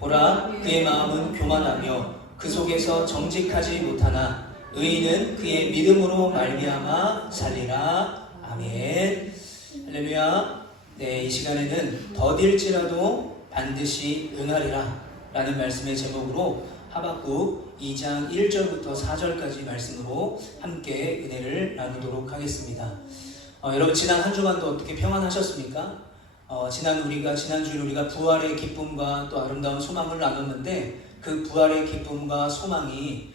보라, 그의 마음은 교만하며 그 속에서 정직하지 못하나 의인은 그의 믿음으로 말미암아 살리라. 아멘. 할렐루야. 네, 이 시간에는 더딜지라도 반드시 응하리라 라는 말씀의 제목으로 하박국 2장 1절부터 4절까지 말씀으로 함께 은혜를 나누도록 하겠습니다. 여러분, 지난 한 주간도 어떻게 평안하셨습니까? 지난주에 우리가 부활의 기쁨과 또 아름다운 소망을 나눴는데, 그 부활의 기쁨과 소망이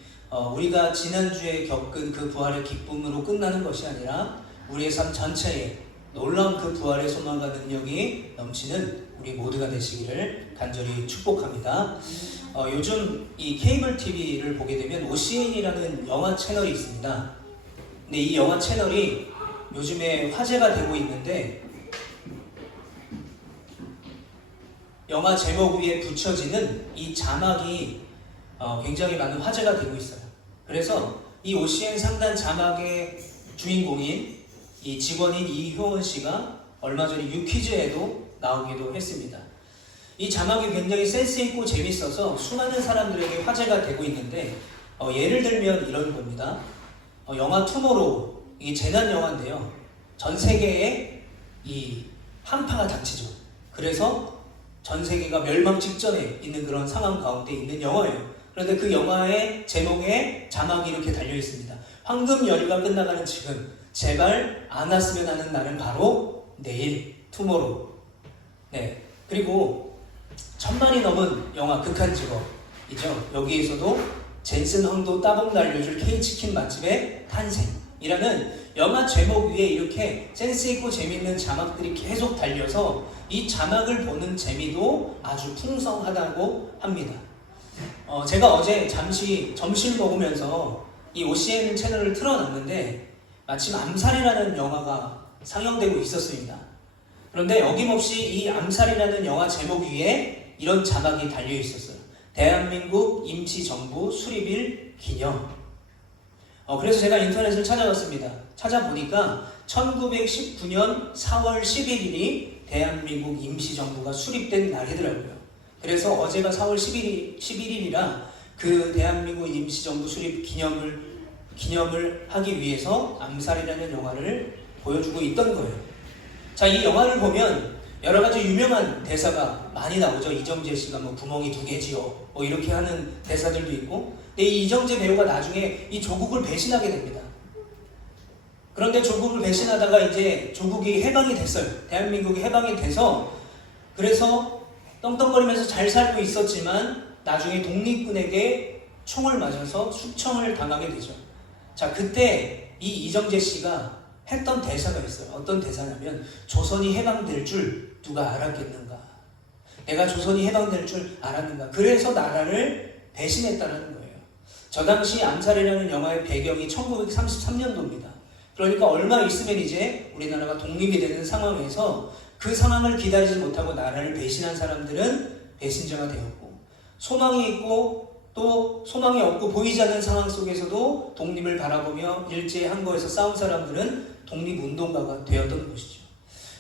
우리가 지난주에 겪은 그 부활의 기쁨으로 끝나는 것이 아니라 우리의 삶 전체에 놀라운 그 부활의 소망과 능력이 넘치는 우리 모두가 되시기를 간절히 축복합니다. 요즘 이 케이블 TV를 보게 되면 OCN이라는 영화 채널이 있습니다. 근데 이 영화 채널이 요즘에 화제가 되고 있는데, 영화 제목 위에 붙여지는 이 자막이 굉장히 많은 화제가 되고 있어요. 그래서 이 OCN 상단 자막의 주인공인 이 직원인 이효원 씨가 얼마 전에 유퀴즈에도 나오기도 했습니다. 이 자막이 굉장히 센스 있고 재밌어서 수많은 사람들에게 화제가 되고 있는데, 예를 들면 이런 겁니다. 영화 투모로우, 이게 재난 영화인데요. 전 세계에 이 한파가 닥치죠. 그래서 전 세계가 멸망 직전에 있는 그런 상황 가운데 있는 영화예요. 그런데 그 영화의 제목에 자막이 이렇게 달려 있습니다. 황금 연휴가 끝나가는 지금, 제발 안 왔으면 하는 날은 바로 내일, 투모로우. 네. 그리고 1000만이 넘은 영화 극한 직업이죠. 여기에서도 젠슨 황도 따봉 날려줄 K치킨 맛집의 탄생이라는 영화 제목 위에 이렇게 센스 있고 재밌는 자막들이 계속 달려서 이 자막을 보는 재미도 아주 풍성하다고 합니다. 제가 어제 잠시 점심을 먹으면서 이 OCN 채널을 틀어놨는데 마침 암살이라는 영화가 상영되고 있었습니다. 그런데 어김없이 이 암살이라는 영화 제목 위에 이런 자막이 달려 있었어요. 대한민국 임시정부 수립일 기념. 그래서 제가 인터넷을 찾아봤습니다. 찾아보니까 1919년 4월 11일이 대한민국 임시정부가 수립된 날이더라고요. 그래서 어제가 4월 11일이라 그 대한민국 임시정부 수립 기념을 하기 위해서 암살이라는 영화를 보여주고 있던 거예요. 자, 이 영화를 보면 여러 가지 유명한 대사가 많이 나오죠. 이정재 씨가 구멍이 2개지요. 이렇게 하는 대사들도 있고. 근데 이 이정재 배우가 나중에 이 조국을 배신하게 됩니다. 그런데 조국을 배신하다가 이제 조국이 해방이 됐어요. 대한민국이 해방이 돼서, 그래서 떵떵거리면서 잘 살고 있었지만 나중에 독립군에게 총을 맞아서 숙청을 당하게 되죠. 자, 그때 이 이정재 씨가 했던 대사가 있어요. 어떤 대사냐면, 조선이 해방될 줄 누가 알았겠는가? 내가 조선이 해방될 줄 알았는가? 그래서 나라를 배신했다는 거예요. 저 당시 암살이라는 영화의 배경이 1933년도입니다. 그러니까 얼마 있으면 이제 우리나라가 독립이 되는 상황에서 그 상황을 기다리지 못하고 나라를 배신한 사람들은 배신자가 되었고, 소망이 있고 또 소망이 없고 보이지 않는 상황 속에서도 독립을 바라보며 일제항거에서 싸운 사람들은 독립운동가가 되었던 것이죠.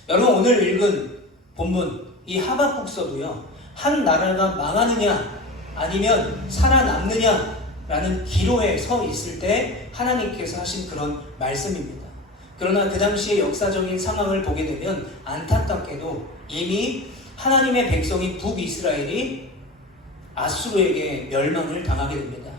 여러분, 오늘 읽은 본문 이 하박국서도요, 한 나라가 망하느냐 아니면 살아남느냐 라는 기로에 서 있을 때 하나님께서 하신 그런 말씀입니다. 그러나 그 당시의 역사적인 상황을 보게 되면 안타깝게도 이미 하나님의 백성인 북이스라엘이 아수르에게 멸망을 당하게 됩니다.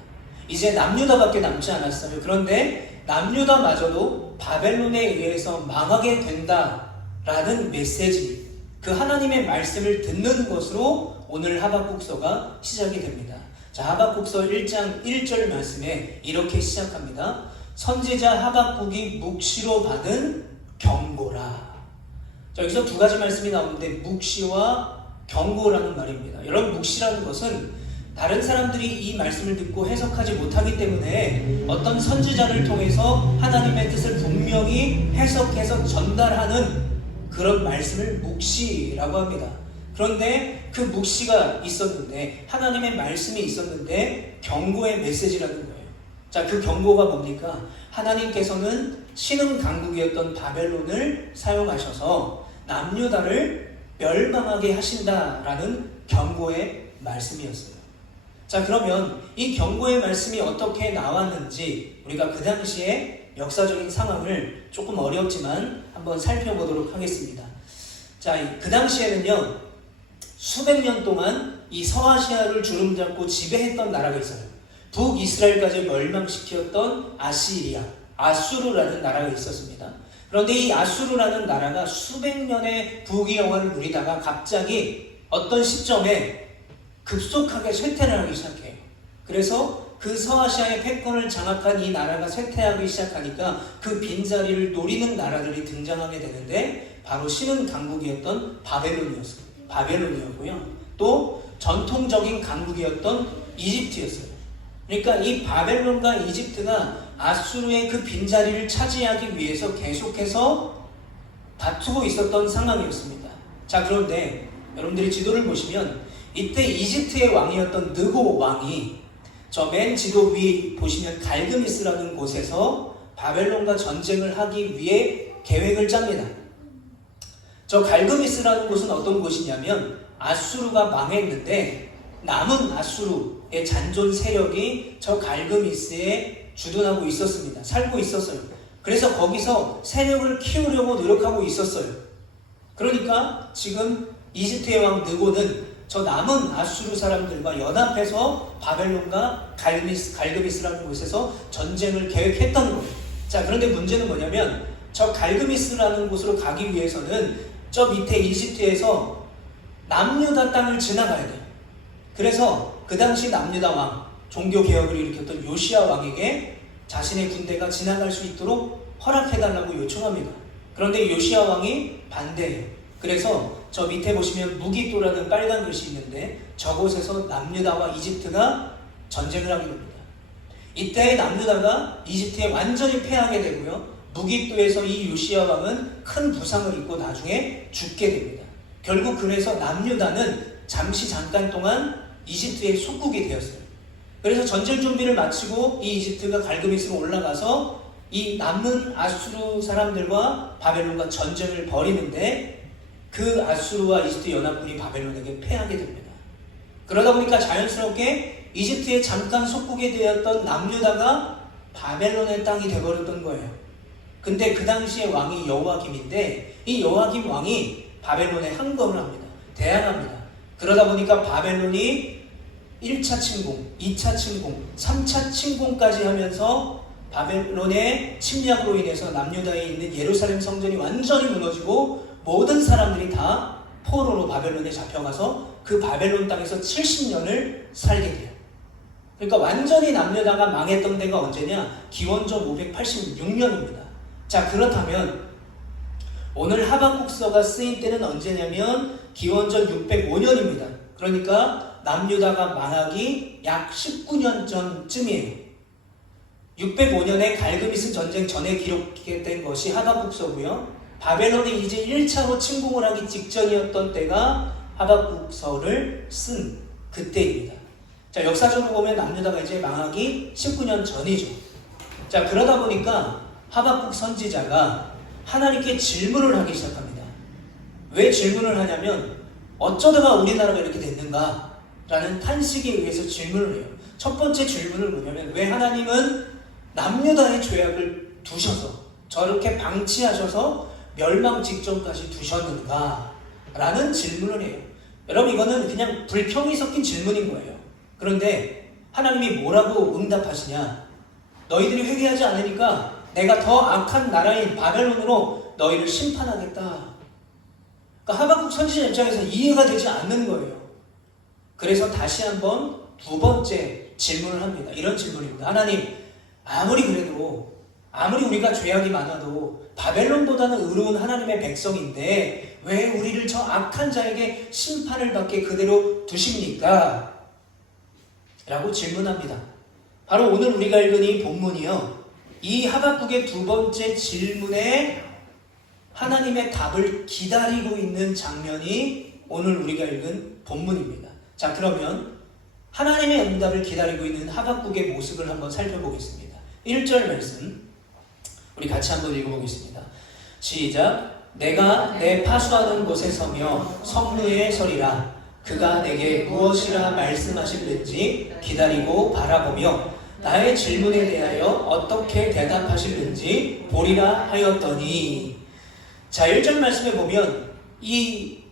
이제 남유다밖에 남지 않았어요. 그런데 남유다마저도 바벨론에 의해서 망하게 된다라는 메시지, 그 하나님의 말씀을 듣는 것으로 오늘 하박국서가 시작이 됩니다. 자, 하박국서 1장 1절 말씀에 이렇게 시작합니다. 선지자 하박국이 묵시로 받은 경고라. 자, 여기서 두 가지 말씀이 나오는데 묵시와 경고라는 말입니다. 여러분, 묵시라는 것은 다른 사람들이 이 말씀을 듣고 해석하지 못하기 때문에 어떤 선지자를 통해서 하나님의 뜻을 분명히 해석해서 전달하는 그런 말씀을 묵시라고 합니다. 그런데 그 묵시가 있었는데, 하나님의 말씀이 있었는데 경고의 메시지라는 거예요. 자, 그 경고가 뭡니까? 하나님께서는 신흥 강국이었던 바벨론을 사용하셔서 남유다를 멸망하게 하신다라는 경고의 말씀이었어요. 자, 그러면 이 경고의 말씀이 어떻게 나왔는지 우리가 그 당시에 역사적인 상황을 조금 어렵지만 한번 살펴보도록 하겠습니다. 자, 그 당시에는요, 수백 년 동안 이 서아시아를 주름잡고 지배했던 나라가 있어요. 북이스라엘까지 멸망시켰던 아시리아, 아수르라는 나라가 있었습니다. 그런데 이 아수르라는 나라가 수백 년의 부귀 영화를 누리다가 갑자기 어떤 시점에 급속하게 쇠퇴를 하기 시작해요. 그래서 그 서아시아의 패권을 장악한 이 나라가 쇠퇴하기 시작하니까 그 빈자리를 노리는 나라들이 등장하게 되는데 바로 신흥 강국이었던 바벨론이었고요. 또 전통적인 강국이었던 이집트였어요. 그러니까 이 바벨론과 이집트가 아수르의 그 빈자리를 차지하기 위해서 계속해서 다투고 있었던 상황이었습니다. 자, 그런데 여러분들이 지도를 보시면 이때 이집트의 왕이었던 느고 왕이 저 맨 지도 위 보시면 갈그미스라는 곳에서 바벨론과 전쟁을 하기 위해 계획을 짭니다. 저 갈그미스라는 곳은 어떤 곳이냐면 아수르가 망했는데 남은 아수르의 잔존 세력이 저 갈그미스에 주둔하고 있었습니다. 살고 있었어요. 그래서 거기서 세력을 키우려고 노력하고 있었어요. 그러니까 지금 이집트의 왕 느고는 저 남은 아수르 사람들과 연합해서 바벨론과 갈그미스라는 곳에서 전쟁을 계획했던 거예요. 자, 그런데 문제는 뭐냐면 저 갈그미스라는 곳으로 가기 위해서는 저 밑에 이집트에서 남유다 땅을 지나가야 돼요. 그래서 그 당시 남유다 왕, 종교개혁을 일으켰던 요시야 왕에게 자신의 군대가 지나갈 수 있도록 허락해달라고 요청합니다. 그런데 요시야 왕이 반대해요. 그래서 저 밑에 보시면 무기또라는 빨간 글씨 있는데 저곳에서 남유다와 이집트가 전쟁을 하게 됩니다. 이때 남유다가 이집트에 완전히 패하게 되고요. 무기또에서 이 요시야 왕은 큰 부상을 입고 나중에 죽게 됩니다. 결국 그래서 남유다는 잠깐 동안 이집트의 속국이 되었어요. 그래서 전쟁 준비를 마치고 이 이집트가 갈그미스로 올라가서 이 남은 아수르 사람들과 바벨론과 전쟁을 벌이는데 그 아수르와 이집트 연합군이 바벨론에게 패하게 됩니다. 그러다 보니까 자연스럽게 이집트의 잠깐 속국이 되었던 남유다가 바벨론의 땅이 되어버렸던 거예요. 근데 그 당시의 왕이 여호야김인데 이 여호야김 왕이 바벨론에 항거를 합니다. 대항합니다. 그러다 보니까 바벨론이 1차 침공, 2차 침공, 3차 침공까지 하면서 바벨론의 침략으로 인해서 남유다에 있는 예루살렘 성전이 완전히 무너지고 모든 사람들이 다 포로로 바벨론에 잡혀가서 그 바벨론 땅에서 70년을 살게 돼요. 그러니까 완전히 남유다가 망했던 데가 언제냐? 기원전 586년입니다. 자, 그렇다면 오늘 하박국서가 쓰인 때는 언제냐면 기원전 605년입니다. 그러니까 남유다가 망하기 약 19년 전쯤이에요. 605년에 갈그미스 전쟁 전에 기록된 것이 하박국서고요. 바벨론이 이제 1차로 침공을 하기 직전이었던 때가 하박국서를 쓴 그때입니다. 자, 역사적으로 보면 남유다가 이제 망하기 19년 전이죠. 자, 그러다 보니까 하박국 선지자가 하나님께 질문을 하기 시작합니다. 왜 질문을 하냐면 어쩌다가 우리나라가 이렇게 됐는가? 라는 탄식에 의해서 질문을 해요. 첫 번째 질문은 뭐냐면 왜 하나님은 남유다의 죄악을 두셔서 저렇게 방치하셔서 멸망 직전까지 두셨는가? 라는 질문을 해요. 여러분, 이거는 그냥 불평이 섞인 질문인 거예요. 그런데 하나님이 뭐라고 응답하시냐? 너희들이 회개하지 않으니까 내가 더 악한 나라인 바벨론으로 너희를 심판하겠다. 그러니까 하박국 선지자 입장에서 이해가 되지 않는 거예요. 그래서 다시 한번 두 번째 질문을 합니다. 이런 질문입니다. 하나님, 아무리 우리가 죄악이 많아도 바벨론보다는 의로운 하나님의 백성인데 왜 우리를 저 악한 자에게 심판을 받게 그대로 두십니까? 라고 질문합니다. 바로 오늘 우리가 읽은 이 본문이요, 이 하박국의 두 번째 질문에 하나님의 답을 기다리고 있는 장면이 오늘 우리가 읽은 본문입니다. 자, 그러면 하나님의 응답을 기다리고 있는 하박국의 모습을 한번 살펴보겠습니다. 1절 말씀 우리 같이 한번 읽어보겠습니다. 시작. 내가 내 파수하는 곳에 서며 성루에 서리라. 그가 내게 무엇이라 말씀하실는지 기다리고 바라보며 나의 질문에 대하여 어떻게 대답하실는지 보리라 하였더니. 자, 1절 말씀에 보면 이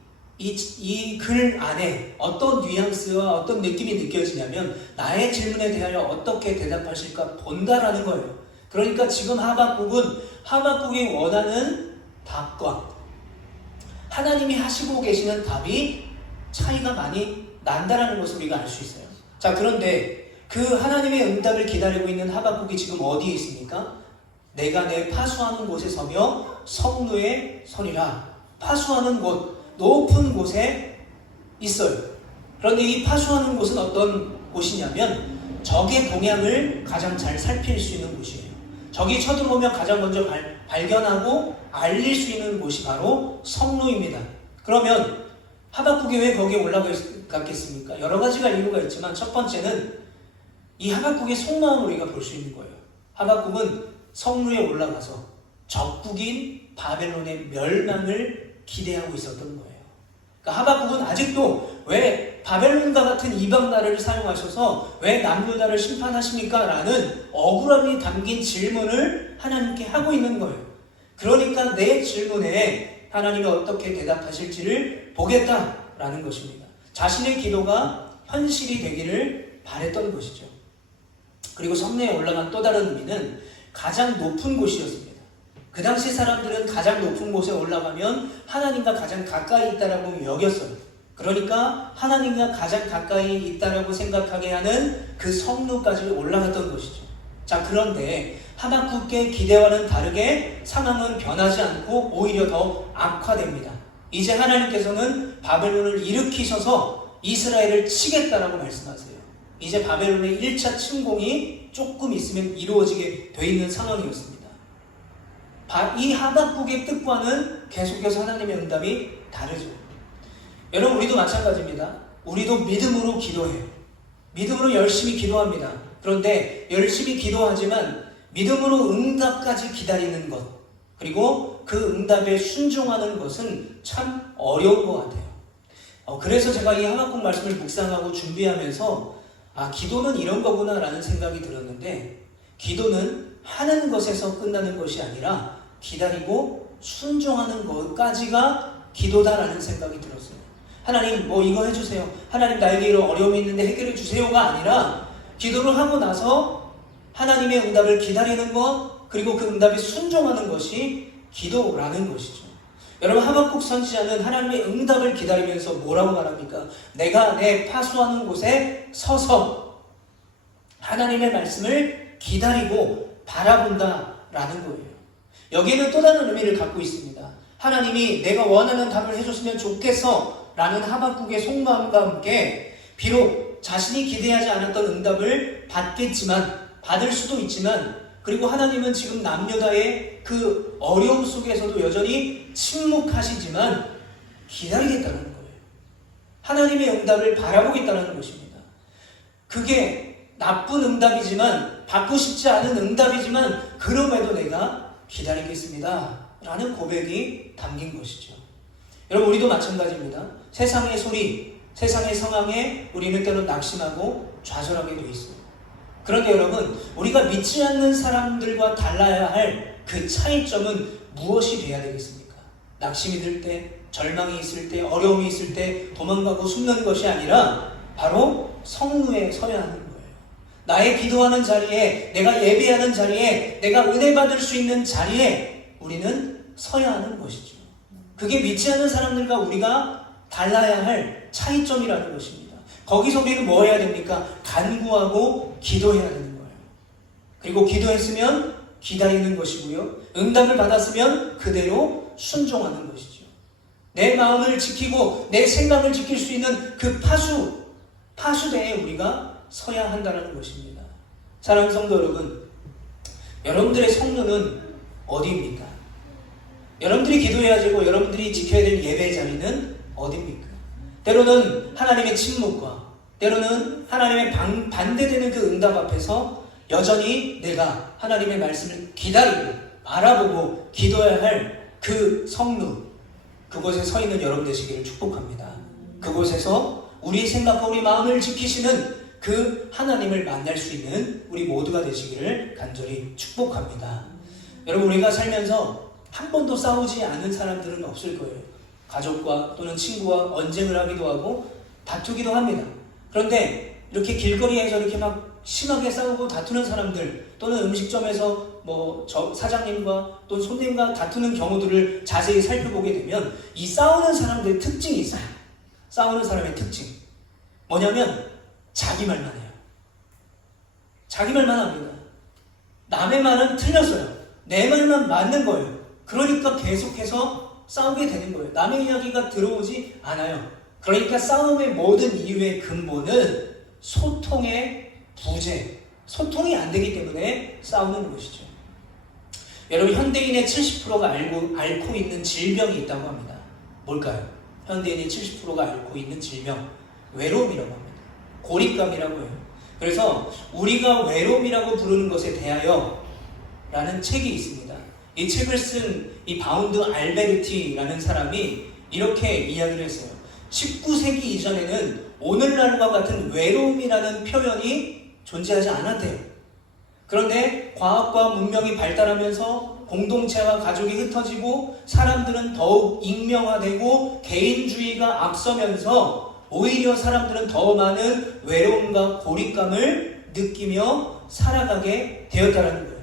글 안에 어떤 뉘앙스와 어떤 느낌이 느껴지냐면 나의 질문에 대하여 어떻게 대답하실까 본다라는 거예요. 그러니까 지금 하박국이 원하는 답과 하나님이 하시고 계시는 답이 차이가 많이 난다라는 것을 우리가 알 수 있어요. 자, 그런데 그 하나님의 응답을 기다리고 있는 하박국이 지금 어디에 있습니까? 내가 내 파수하는 곳에 서며 성루에 서리라. 파수하는 곳, 높은 곳에 있어요. 그런데 이 파수하는 곳은 어떤 곳이냐면 적의 동향을 가장 잘 살필 수 있는 곳이에요. 적이 쳐들어오면 가장 먼저 발견하고 알릴 수 있는 곳이 바로 성루입니다. 그러면 하박국이 왜 거기에 올라갔겠습니까? 여러 가지가 이유가 있지만 첫 번째는 이 하박국의 속마음을 우리가 볼 수 있는 거예요. 하박국은 성루에 올라가서 적국인 바벨론의 멸망을 기대하고 있었던 거예요. 그러니까 하박국은 아직도 왜 바벨론과 같은 이방 나라를 사용하셔서 왜 남유다를 심판하십니까? 라는 억울함이 담긴 질문을 하나님께 하고 있는 거예요. 그러니까 내 질문에 하나님이 어떻게 대답하실지를 보겠다라는 것입니다. 자신의 기도가 현실이 되기를 바랬던 것이죠. 그리고 성내에 올라간 또 다른 의미는 가장 높은 곳이었습니다. 그 당시 사람들은 가장 높은 곳에 올라가면 하나님과 가장 가까이 있다라고 여겼어요. 그러니까 하나님과 가장 가까이 있다라고 생각하게 하는 그 성루까지 올라갔던 것이죠. 자, 그런데 하박국의 기대와는 다르게 상황은 변하지 않고 오히려 더 악화됩니다. 이제 하나님께서는 바벨론을 일으키셔서 이스라엘을 치겠다라고 말씀하세요. 이제 바벨론의 1차 침공이 조금 있으면 이루어지게 돼 있는 상황이었습니다. 이 하박국의 뜻과는 계속해서 하나님의 응답이 다르죠. 여러분, 우리도 마찬가지입니다. 우리도 믿음으로 기도해요. 믿음으로 열심히 기도합니다. 그런데 열심히 기도하지만 믿음으로 응답까지 기다리는 것, 그리고 그 응답에 순종하는 것은 참 어려운 것 같아요. 그래서 제가 이 하박국 말씀을 묵상하고 준비하면서 기도는 이런 거구나 라는 생각이 들었는데, 기도는 하는 것에서 끝나는 것이 아니라 기다리고 순종하는 것까지가 기도다라는 생각이 들었어요. 하나님 이거 해주세요. 하나님 나에게 이런 어려움이 있는데 해결해 주세요가 아니라 기도를 하고 나서 하나님의 응답을 기다리는 것, 그리고 그 응답에 순종하는 것이 기도라는 것이죠. 여러분, 하박국 선지자는 하나님의 응답을 기다리면서 뭐라고 말합니까? 내가 내 파수하는 곳에 서서 하나님의 말씀을 기다리고 바라본다라는 거예요. 여기에는 또 다른 의미를 갖고 있습니다. 하나님이 내가 원하는 답을 해줬으면 좋겠어 라는 하박국의 속마음과 함께 비록 자신이 기대하지 않았던 응답을 받을 수도 있지만, 그리고 하나님은 지금 남유다의 그 어려움 속에서도 여전히 침묵하시지만 기다리겠다는 거예요. 하나님의 응답을 바라보겠다는 것입니다. 그게 나쁜 응답이지만, 받고 싶지 않은 응답이지만 그럼에도 내가 기다리겠습니다 라는 고백이 담긴 것이죠. 여러분, 우리도 마찬가지입니다. 세상의 소리, 세상의 상황에 우리는 때론 낙심하고 좌절하게 되어 있습니다. 그런데 여러분, 우리가 믿지 않는 사람들과 달라야 할 그 차이점은 무엇이 돼야 되겠습니까? 낙심이 들 때, 절망이 있을 때, 어려움이 있을 때 도망가고 숨는 것이 아니라 바로 성루에 서야 하는 거예요. 나의 기도하는 자리에, 내가 예배하는 자리에, 내가 은혜 받을 수 있는 자리에 우리는 서야 하는 것이죠. 그게 믿지 않는 사람들과 우리가 달라야 할 차이점이라는 것입니다. 거기서 우리는 뭐 해야 됩니까? 간구하고 기도해야 되는 거예요. 그리고 기도했으면 기다리는 것이고요. 응답을 받았으면 그대로 순종하는 것이죠. 내 마음을 지키고 내 생각을 지킬 수 있는 그 파수대에 우리가 서야 한다는 것입니다. 사랑하는 성도 여러분, 여러분들의 성루는 어디입니까? 여러분들이 기도해야 되고 여러분들이 지켜야 될 예배 자리는 어디입니까? 때로는 하나님의 침묵과 때로는 하나님의 반대되는 그 응답 앞에서 여전히 내가 하나님의 말씀을 기다리고 바라보고 기도해야 할 그 성루, 그곳에 서 있는 여러분 되시기를 축복합니다. 그곳에서 우리 생각과 우리 마음을 지키시는 그 하나님을 만날 수 있는 우리 모두가 되시기를 간절히 축복합니다. 여러분, 우리가 살면서 한 번도 싸우지 않은 사람들은 없을 거예요. 가족과 또는 친구와 언쟁을 하기도 하고 다투기도 합니다. 그런데 이렇게 길거리에서 이렇게 막 심하게 싸우고 다투는 사람들, 또는 음식점에서 사장님과 또 손님과 다투는 경우들을 자세히 살펴보게 되면 이 싸우는 사람들의 특징이 있어요. 싸우는 사람의 특징 뭐냐면 자기 말만 해요. 자기 말만 합니다. 남의 말은 틀렸어요. 내 말만 맞는 거예요. 그러니까 계속해서 싸우게 되는 거예요. 남의 이야기가 들어오지 않아요. 그러니까 싸움의 모든 이유의 근본은 소통의 부재, 소통이 안 되기 때문에 싸우는 것이죠. 여러분, 현대인의 70%가 앓고 있는 질병이 있다고 합니다. 뭘까요? 현대인의 70%가 앓고 있는 질병, 외로움이라고 합니다. 고립감이라고 해요. 그래서 우리가 외로움이라고 부르는 것에 대하여 라는 책이 있습니다. 이 책을 쓴 이 바운드 알베르티라는 사람이 이렇게 이야기를 했어요. 19세기 이전에는 오늘날과 같은 외로움이라는 표현이 존재하지 않았대요. 그런데 과학과 문명이 발달하면서 공동체와 가족이 흩어지고 사람들은 더욱 익명화되고 개인주의가 앞서면서 오히려 사람들은 더 많은 외로움과 고립감을 느끼며 살아가게 되었다는 거예요.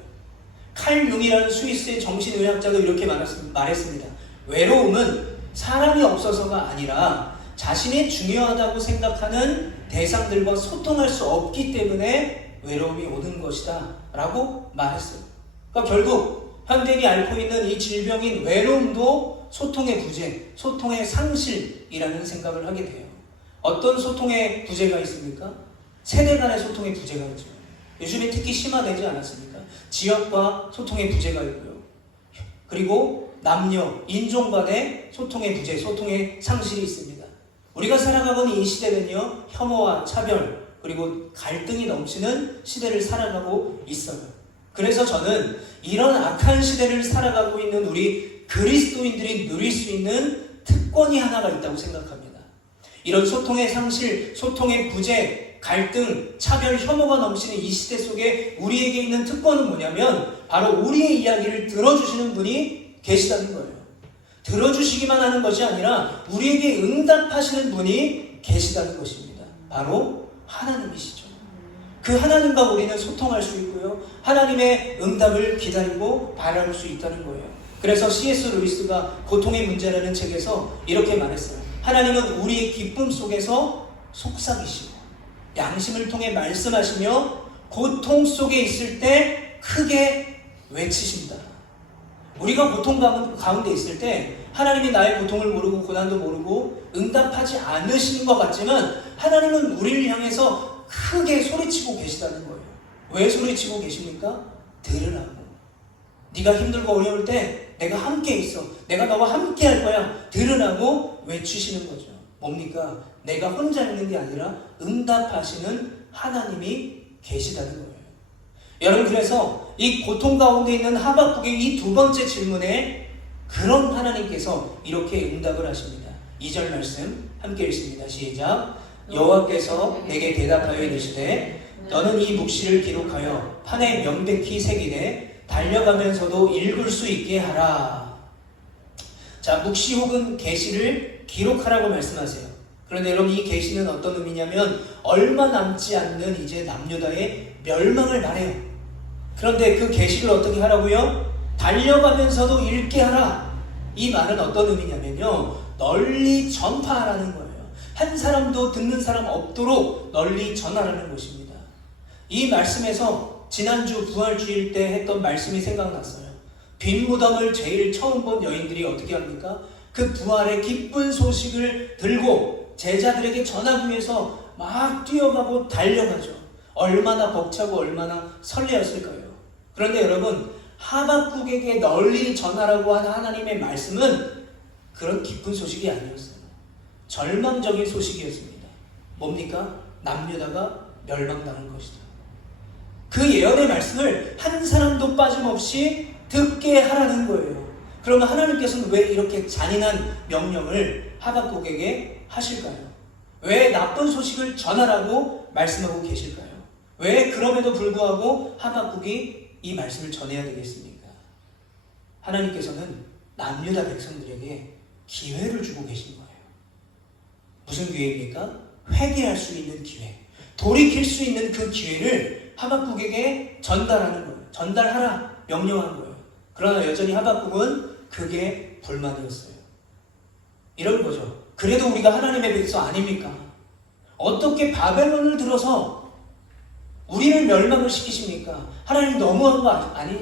칼 융이라는 스위스의 정신의학자도 이렇게 말했습니다. 외로움은 사람이 없어서가 아니라 자신이 중요하다고 생각하는 대상들과 소통할 수 없기 때문에 외로움이 오는 것이다 라고 말했어요. 그러니까 결국 현대인이 앓고 있는 이 질병인 외로움도 소통의 부재, 소통의 상실이라는 생각을 하게 돼요. 어떤 소통의 부재가 있습니까? 세대 간의 소통의 부재가 있죠. 요즘에 특히 심화되지 않았습니까? 지역과 소통의 부재가 있고요. 그리고 남녀, 인종 간의 소통의 부재, 소통의 상실이 있습니다. 우리가 살아가고 있는 이 시대는요, 혐오와 차별, 그리고 갈등이 넘치는 시대를 살아가고 있어요. 그래서 저는 이런 악한 시대를 살아가고 있는 우리 그리스도인들이 누릴 수 있는 특권이 하나가 있다고 생각합니다. 이런 소통의 상실, 소통의 부재, 갈등, 차별, 혐오가 넘치는 이 시대 속에 우리에게 있는 특권은 뭐냐면 바로 우리의 이야기를 들어주시는 분이 계시다는 거예요. 들어주시기만 하는 것이 아니라 우리에게 응답하시는 분이 계시다는 것입니다. 바로 하나님이시죠. 그 하나님과 우리는 소통할 수 있고요. 하나님의 응답을 기다리고 바라볼 수 있다는 거예요. 그래서 C.S. 루이스가 고통의 문제라는 책에서 이렇게 말했어요. 하나님은 우리의 기쁨 속에서 속삭이시고 양심을 통해 말씀하시며 고통 속에 있을 때 크게 외치신다. 우리가 고통 가운데 있을 때 하나님이 나의 고통을 모르고 고난도 모르고 응답하지 않으시는 것 같지만 하나님은 우리를 향해서 크게 소리치고 계시다는 거예요. 왜 소리치고 계십니까? 들으라고. 네가 힘들고 어려울 때 내가 함께 있어. 내가 너와 함께 할 거야. 들으라고 외치시는 거죠. 뭡니까? 내가 혼자 있는 게 아니라 응답하시는 하나님이 계시다는 거예요. 여러분, 그래서 이 고통 가운데 있는 하박국의 이 두 번째 질문에 그런 하나님께서 이렇게 응답을 하십니다. 2절 말씀 함께 읽습니다. 시작. 여호와께서 내게 대답하여 이르시되 너는 이 묵시를 기록하여 판에 명백히 새기되 달려가면서도 읽을 수 있게 하라. 자, 묵시 혹은 계시를 기록하라고 말씀하세요. 그런데 여러분, 이 계시는 어떤 의미냐면 얼마 남지 않는 이제 남유다의 멸망을 말해요. 그런데 그 계시를 어떻게 하라고요? 달려가면서도 읽게 하라. 이 말은 어떤 의미냐면요, 널리 전파하라는 거예요. 한 사람도 듣는 사람 없도록 널리 전하라는 것입니다. 이 말씀에서 지난주 부활주일 때 했던 말씀이 생각났어요. 빈 무덤을 제일 처음 본 여인들이 어떻게 합니까? 그 부활의 기쁜 소식을 들고 제자들에게 전하기 위해서 막 뛰어가고 달려가죠. 얼마나 벅차고 얼마나 설레었을까요? 그런데 여러분, 하박국에게 널리 전하라고 한 하나님의 말씀은 그런 기쁜 소식이 아니었어요. 절망적인 소식이었습니다. 뭡니까? 남유다가 멸망당한 것이다. 그 예언의 말씀을 한 사람도 빠짐없이 듣게 하라는 거예요. 그러면 하나님께서는 왜 이렇게 잔인한 명령을 하박국에게 하실까요? 왜 나쁜 소식을 전하라고 말씀하고 계실까요? 왜 그럼에도 불구하고 하박국이 이 말씀을 전해야 되겠습니까? 하나님께서는 남유다 백성들에게 기회를 주고 계신 거예요. 무슨 기회입니까? 회개할 수 있는 기회, 돌이킬 수 있는 그 기회를 하박국에게 전달하는 거예요. 전달하라 명령하는 거예요. 그러나 여전히 하박국은 그게 불만이었어요. 이런 거죠. 그래도 우리가 하나님의 백성 아닙니까? 어떻게 바벨론을 들어서 우리를 멸망을 시키십니까? 하나님 너무한 거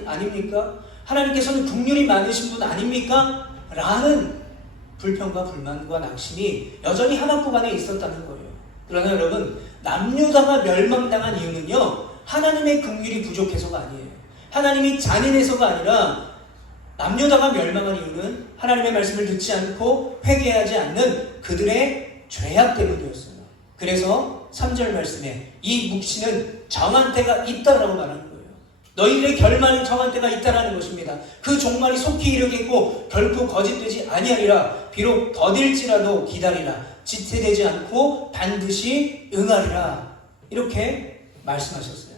아닙니까? 하나님께서는 긍휼이 많으신 분 아닙니까? 라는 불평과 불만과 낙심이 여전히 하박국 안에 있었다는 거예요. 그러나 여러분, 남유다가 멸망당한 이유는요, 하나님의 긍휼이 부족해서가 아니에요. 하나님이 잔인해서가 아니라 남유다가 멸망한 이유는 하나님의 말씀을 듣지 않고 회개하지 않는 그들의 죄악 때문이었어요. 그래서 3절 말씀에 이 묵시는 정한 때가 있다라고 말하는 거예요. 너희들의 결말은 정한 때가 있다라는 것입니다. 그 종말이 속히 이르겠고 결코 거짓되지 아니하리라. 비록 더딜지라도 기다리라. 지체되지 않고 반드시 응하리라. 이렇게 말씀하셨어요.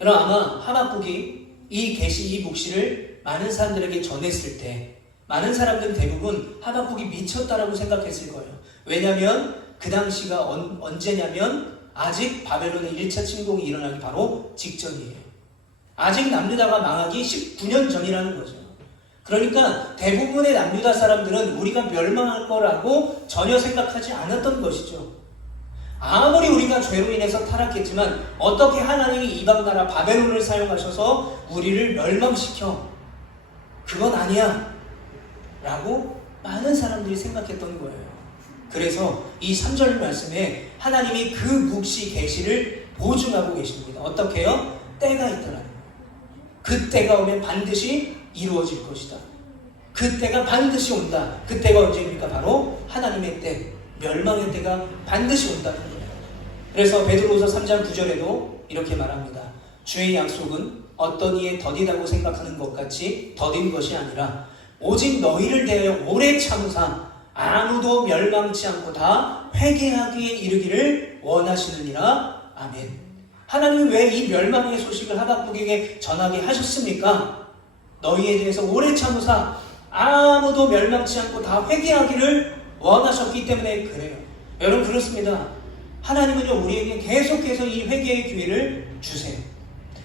여러분, 아마 하박국이 이 계시, 이 묵시를 많은 사람들에게 전했을 때 많은 사람들은 대부분 하박국이 미쳤다라고 생각했을 거예요. 왜냐하면 그 당시가 언제냐면 아직 바벨론의 1차 침공이 일어나기 바로 직전이에요. 아직 남유다가 망하기 19년 전이라는 거죠. 그러니까 대부분의 남유다 사람들은 우리가 멸망할 거라고 전혀 생각하지 않았던 것이죠. 아무리 우리가 죄로 인해서 타락했지만 어떻게 하나님이 이방 나라 바벨론을 사용하셔서 우리를 멸망시켜? 그건 아니야 라고 많은 사람들이 생각했던 거예요. 그래서 이 3절 말씀에 하나님이 그 묵시 계시를 보증하고 계십니다. 어떻게요? 때가 있다라는 거예요. 그 때가 오면 반드시 이루어질 것이다. 그 때가 반드시 온다. 그 때가 언제입니까? 바로 하나님의 때, 멸망의 때가 반드시 온다는 거예요. 그래서 베드로후서 3장 9절에도 이렇게 말합니다. 주의 약속은 어떤 이에 더디다고 생각하는 것 같이 더딘 것이 아니라 오직 너희를 대하여 오래 참으사 아무도 멸망치 않고 다 회개하기에 이르기를 원하시느니라. 아멘. 하나님은 왜 이 멸망의 소식을 하박국에게 전하게 하셨습니까? 너희에 대해서 오래 참으사 아무도 멸망치 않고 다 회개하기를 원하셨기 때문에 그래요. 여러분, 그렇습니다. 하나님은요, 우리에게 계속해서 이 회개의 기회를 주세요.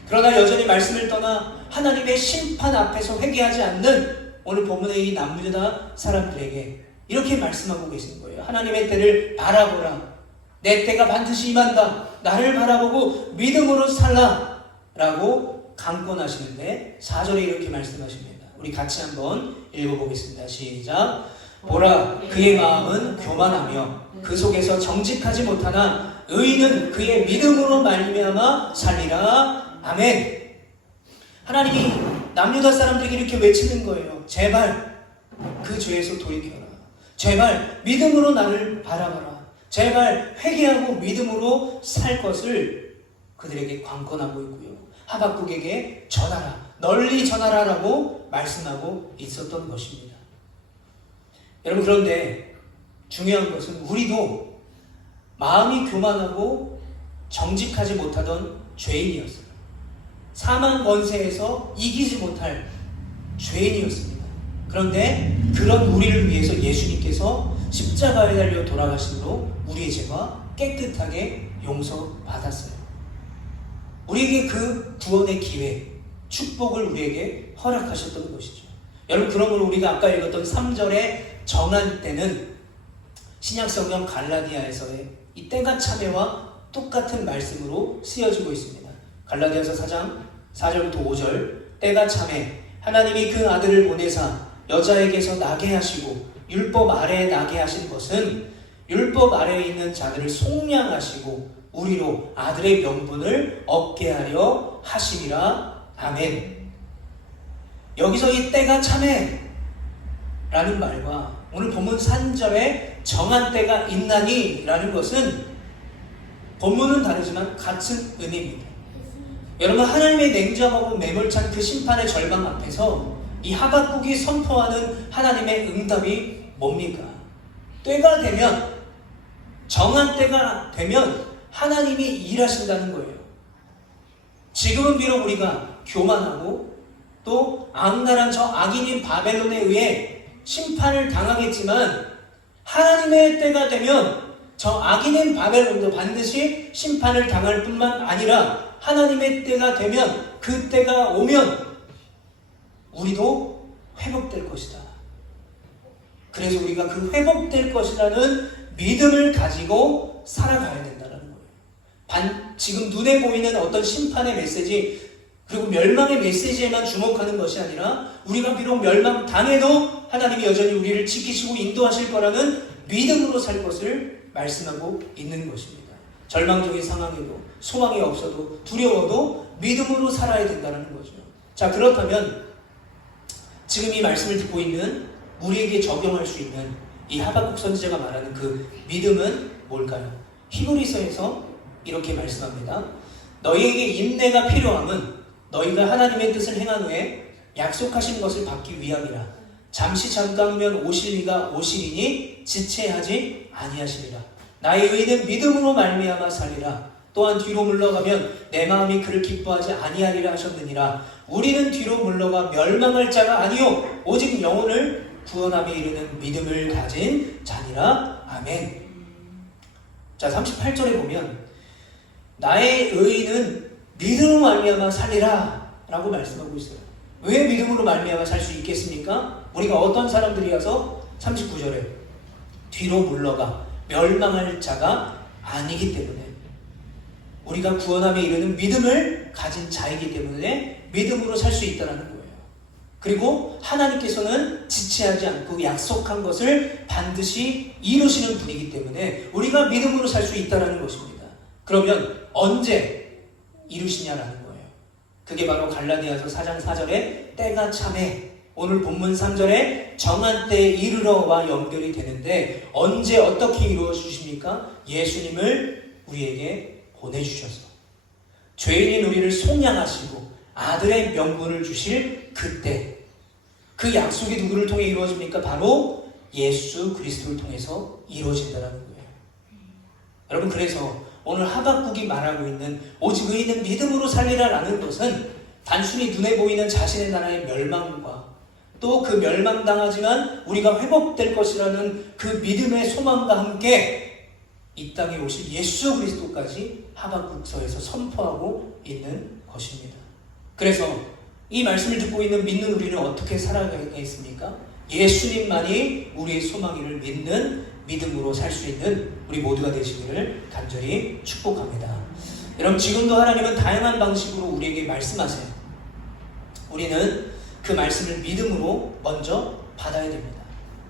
그러나 여전히 말씀을 떠나 하나님의 심판 앞에서 회개하지 않는 오늘 본문의 이 남유다 사람들에게 이렇게 말씀하고 계신 거예요. 하나님의 때를 바라보라. 내 때가 반드시 임한다. 나를 바라보고 믿음으로 살라. 라고 강권하시는데 4절에 이렇게 말씀하십니다. 우리 같이 한번 읽어보겠습니다. 시작. 보라, 그의 마음은 교만하며 그 속에서 정직하지 못하나 의인은 그의 믿음으로 말미암아 살리라. 아멘. 하나님이 남유다 사람들에게 이렇게 외치는 거예요. 제발 그 죄에서 돌이켜라. 제발 믿음으로 나를 바라봐라. 제발 회개하고 믿음으로 살 것을 그들에게 관건하고 있고요. 하박국에게 전하라, 널리 전하라라고 말씀하고 있었던 것입니다. 여러분, 그런데 중요한 것은 우리도 마음이 교만하고 정직하지 못하던 죄인이었어요. 사망 권세에서 이기지 못할 죄인이었습니다. 그런데 그런 우리를 위해서 예수님께서 십자가에 달려 돌아가심으로 우리의 죄가 깨끗하게 용서받았어요. 우리에게 그 구원의 기회, 축복을 우리에게 허락하셨던 것이죠. 여러분, 그러므로 우리가 아까 읽었던 3절의 정한 때는 신약성경 갈라디아에서의 이 때가 참회와 똑같은 말씀으로 쓰여지고 있습니다. 갈라디아서 4장 4절부터 5절, 때가 참회, 하나님이 그 아들을 보내사 여자에게서 나게 하시고 율법 아래에 나게 하신 것은 율법 아래에 있는 자들을 속량하시고 우리로 아들의 명분을 얻게 하려 하심이라. 아멘. 여기서 이 때가 참회 라는 말과 오늘 본문 3절에 정한 때가 있나니 라는 것은 본문은 다르지만 같은 의미입니다. 여러분, 하나님의 냉정하고 매몰찬 그 심판의 절망 앞에서 이 하박국이 선포하는 하나님의 응답이 뭡니까? 때가 되면 정한 때가 되면 하나님이 일하신다는 거예요. 지금은 비록 우리가 교만하고 또 악랄한 저 악인인 바벨론에 의해 심판을 당하겠지만 하나님의 때가 되면 저 악인인 바벨론도 반드시 심판을 당할 뿐만 아니라 하나님의 때가 되면 그 때가 오면 우리도 회복될 것이다. 그래서 우리가 그 회복될 것이라는 믿음을 가지고 살아가야 된다는 거예요. 지금 눈에 보이는 어떤 심판의 메시지 그리고 멸망의 메시지에만 주목하는 것이 아니라 우리가 비록 멸망당해도 하나님이 여전히 우리를 지키시고 인도하실 거라는 믿음으로 살 것을 말씀하고 있는 것입니다. 절망적인 상황에도 소망이 없어도 두려워도 믿음으로 살아야 된다는 거죠. 자, 그렇다면 지금 이 말씀을 듣고 있는 우리에게 적용할 수 있는 이 하박국 선지자가 말하는 그 믿음은 뭘까요? 히브리서에서 이렇게 말씀합니다. 너희에게 인내가 필요함은 너희가 하나님의 뜻을 행한 후에 약속하신 것을 받기 위함이라. 잠시 잠깐이면 오실 이가 오시리니 지체하지 아니하시리라. 나의 의는 믿음으로 말미암아 살리라. 또한 뒤로 물러가면 내 마음이 그를 기뻐하지 아니하리라 하셨느니라. 우리는 뒤로 물러가 멸망할 자가 아니요 오직 영혼을 구원함에 이르는 믿음을 가진 자니라. 아멘. 자, 38절에 보면 나의 의는 믿음으로 말미암아 살리라 라고 말씀하고 있어요. 왜 믿음으로 말미암아 살 수 있겠습니까? 우리가 어떤 사람들이어서 39절에 뒤로 물러가 멸망할 자가 아니기 때문에 우리가 구원함에 이르는 믿음을 가진 자이기 때문에 믿음으로 살 수 있다는 거예요. 그리고 하나님께서는 지체하지 않고 약속한 것을 반드시 이루시는 분이기 때문에 우리가 믿음으로 살 수 있다는 것입니다. 그러면 언제 이루시냐라는 거예요. 그게 바로 갈라디아서 4장 4절에 때가 참에 오늘 본문 3절에 정한 때에 이르러와 연결이 되는데 언제 어떻게 이루어 주십니까? 예수님을 우리에게 보내주셔서 죄인인 우리를 속량하시고 아들의 명분을 주실 그때 그 약속이 누구를 통해 이루어집니까? 바로 예수 그리스도를 통해서 이루어진다는 거예요. 여러분, 그래서 오늘 하박국이 말하고 있는 오직 의인은 믿음으로 살리라라는 것은 단순히 눈에 보이는 자신의 나라의 멸망과 또 그 멸망당하지만 우리가 회복될 것이라는 그 믿음의 소망과 함께 이 땅에 오실 예수 그리스도까지 하박국서에서 선포하고 있는 것입니다. 그래서 이 말씀을 듣고 있는 믿는 우리는 어떻게 살아가겠습니까? 예수님만이 우리의 소망이를 믿는 믿음으로 살 수 있는 우리 모두가 되시기를 간절히 축복합니다. 여러분, 지금도 하나님은 다양한 방식으로 우리에게 말씀하세요. 우리는 그 말씀을 믿음으로 먼저 받아야 됩니다.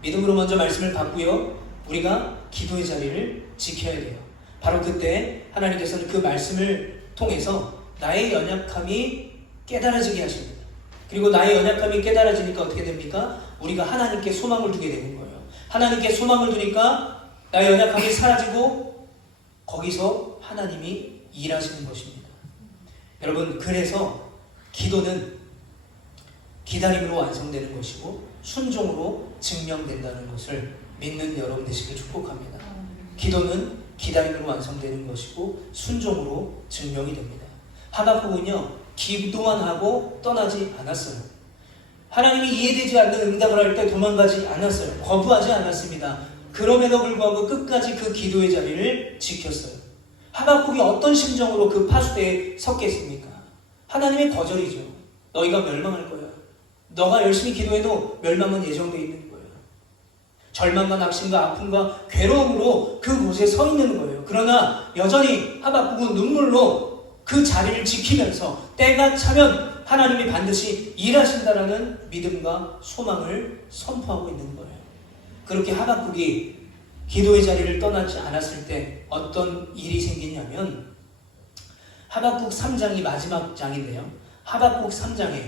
믿음으로 먼저 말씀을 받고요, 우리가 기도의 자리를 지켜야 돼요. 바로 그때 하나님께서는 그 말씀을 통해서 나의 연약함이 깨달아지게 하십니다. 그리고 나의 연약함이 깨달아지니까 어떻게 됩니까? 우리가 하나님께 소망을 두게 되는 거예요. 하나님께 소망을 두니까 나의 연약함이 사라지고 거기서 하나님이 일하시는 것입니다. 여러분, 그래서 기도는 기다림으로 완성되는 것이고 순종으로 증명된다는 것을 믿는 여러분 되시길 축복합니다. 기도는 기다림으로 완성되는 것이고 순종으로 증명이 됩니다. 하박국은요, 기도만 하고 떠나지 않았어요. 하나님이 이해되지 않는 응답을 할 때 도망가지 않았어요. 거부하지 않았습니다. 그럼에도 불구하고 끝까지 그 기도의 자리를 지켰어요. 하박국이 어떤 심정으로 그 파수대에 섰겠습니까? 하나님의 거절이죠. 너희가 멸망할 거야. 너가 열심히 기도해도 멸망은 예정되어 있는 거예요. 절망과 낙심과 아픔과 괴로움으로 그곳에 서 있는 거예요. 그러나 여전히 하박국은 눈물로 그 자리를 지키면서 때가 차면 하나님이 반드시 일하신다라는 믿음과 소망을 선포하고 있는 거예요. 그렇게 하박국이 기도의 자리를 떠나지 않았을 때 어떤 일이 생기냐면 하박국 3장이 마지막 장인데요. 하박국 3장에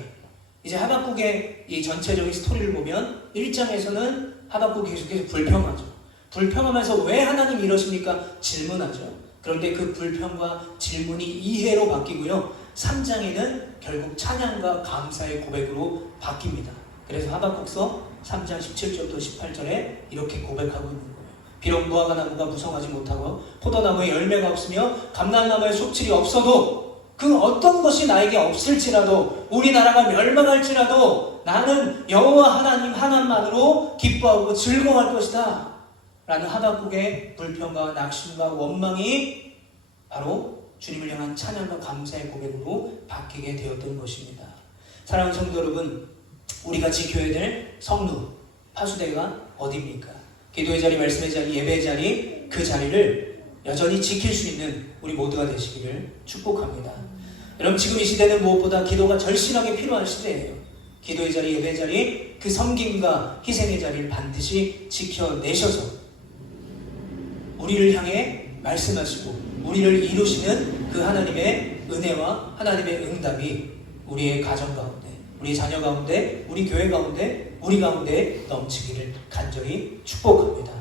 이제 하박국의 이 전체적인 스토리를 보면 1장에서는 하박국이 계속해서 불평하죠. 불평하면서 왜 하나님 이러십니까? 질문하죠. 그런데 그 불평과 질문이 이해로 바뀌고요. 3장에는 결국 찬양과 감사의 고백으로 바뀝니다. 그래서 하박국서 3장 17절부터 18절에 이렇게 고백하고 있는 거예요. 비록 무화과 나무가 무성하지 못하고 포도나무에 열매가 없으며 감람나무에 속질이 없어도 그 어떤 것이 나에게 없을지라도 우리나라가 멸망할지라도 나는 여호와 하나님 하나만으로 기뻐하고 즐거워할 것이다 라는 하박국의 불평과 낙심과 원망이 바로 주님을 향한 찬양과 감사의 고백으로 바뀌게 되었던 것입니다. 사랑하는 성도 여러분, 우리가 지켜야 될 성루, 파수대가 어디입니까? 기도의 자리, 말씀의 자리, 예배의 자리, 그 자리를 여전히 지킬 수 있는 우리 모두가 되시기를 축복합니다. 여러분, 지금 이 시대는 무엇보다 기도가 절실하게 필요한 시대예요. 기도의 자리, 예배의 자리, 그 섬김과 희생의 자리를 반드시 지켜내셔서 우리를 향해 말씀하시고 우리를 이루시는 그 하나님의 은혜와 하나님의 응답이 우리의 가정 가운데, 우리 자녀 가운데, 우리 교회 가운데, 우리 가운데 넘치기를 간절히 축복합니다.